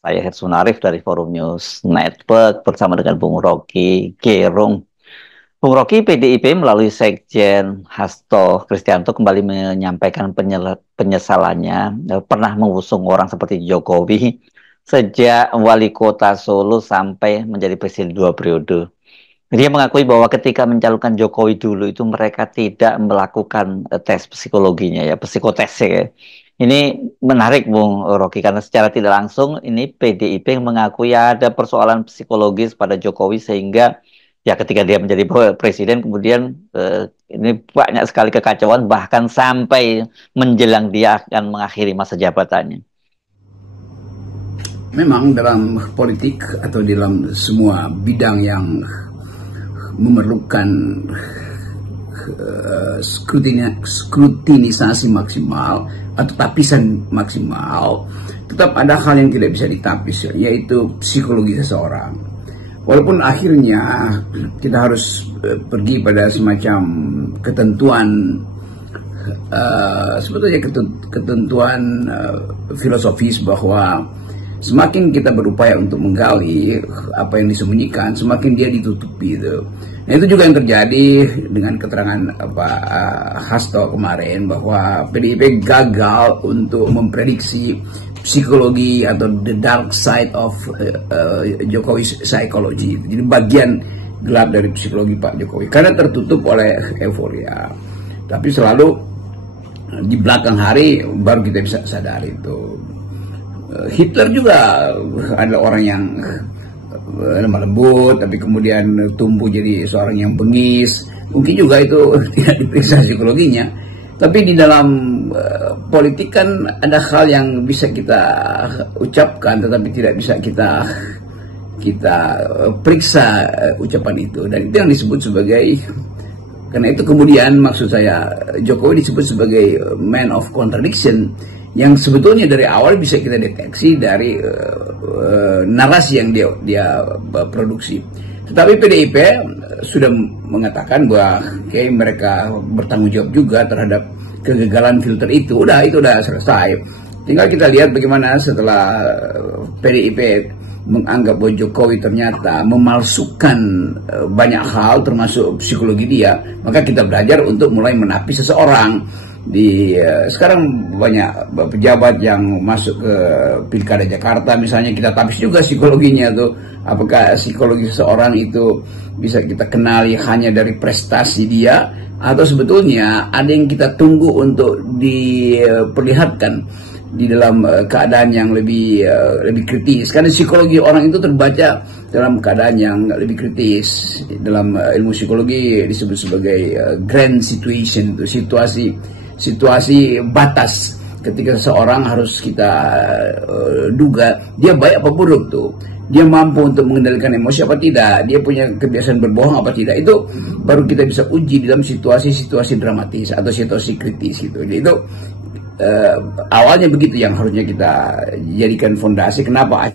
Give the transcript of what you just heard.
Saya Hersun Arif dari Forum News Network bersama dengan Bung Rocky Gerung. Bung Rocky, PDIP melalui Sekjen Hasto Kristianto kembali menyampaikan penyesalannya pernah mengusung orang seperti Jokowi sejak wali kota Solo sampai menjadi presiden 2 periode. Dia mengakui bahwa ketika mencalonkan Jokowi dulu itu mereka tidak melakukan tes psikologinya ya, psikotes ya. Ini menarik Bung Rocky karena secara tidak langsung ini PDIP mengakui ada persoalan psikologis pada Jokowi sehingga ya ketika dia menjadi presiden kemudian ini banyak sekali kekacauan bahkan sampai menjelang dia akan mengakhiri masa jabatannya. Memang dalam politik atau dalam semua bidang yang memerlukan skrutinisasi maksimal atau tapisan maksimal, tetap ada hal yang tidak bisa ditapis, yaitu psikologi seseorang. Walaupun akhirnya kita harus pergi pada semacam ketentuan, sebetulnya ketentuan filosofis bahwa semakin kita berupaya untuk menggali apa yang disembunyikan, semakin dia ditutupi itu. Nah, itu juga yang terjadi dengan keterangan Hasto kemarin bahwa PDIP gagal untuk memprediksi psikologi atau the dark side of Jokowi psychology. Jadi bagian gelap dari psikologi Pak Jokowi karena tertutup oleh euforia. Tapi selalu di belakang hari baru kita bisa sadari itu. Hitler juga adalah orang yang lemah lembut, tapi kemudian tumbuh jadi seorang yang bengis. Mungkin juga itu tidak diperiksa psikologinya. Tapi di dalam politik kan ada hal yang bisa kita ucapkan, tetapi tidak bisa kita periksa ucapan itu. Dan itu yang disebut sebagai, karena itu kemudian maksud saya Jokowi disebut sebagai man of contradiction, yang sebetulnya dari awal bisa kita deteksi dari narasi yang dia produksi. Tetapi PDIP sudah mengatakan bahwa mereka bertanggung jawab juga terhadap kegagalan filter itu. Itu udah selesai. Tinggal kita lihat bagaimana setelah PDIP menganggap bahwa Jokowi ternyata memalsukan banyak hal termasuk psikologi dia, maka kita belajar untuk mulai menapis seseorang. Sekarang banyak pejabat yang masuk ke Pilkada Jakarta misalnya, kita tapis juga psikologinya tuh. Apakah psikologi seseorang itu bisa kita kenali hanya dari prestasi dia, atau sebetulnya ada yang kita tunggu untuk diperlihatkan di dalam keadaan yang lebih kritis. Karena psikologi orang itu terbaca dalam keadaan yang lebih kritis. Dalam ilmu psikologi disebut sebagai grand situation, itu situasi batas, ketika seseorang harus kita duga dia baik apa buruk tuh, dia mampu untuk mengendalikan emosi apa tidak, dia punya kebiasaan berbohong apa tidak. Itu baru kita bisa uji dalam situasi-situasi dramatis atau situasi kritis gitu. Jadi itu awalnya begitu yang harusnya kita jadikan fondasi. Kenapa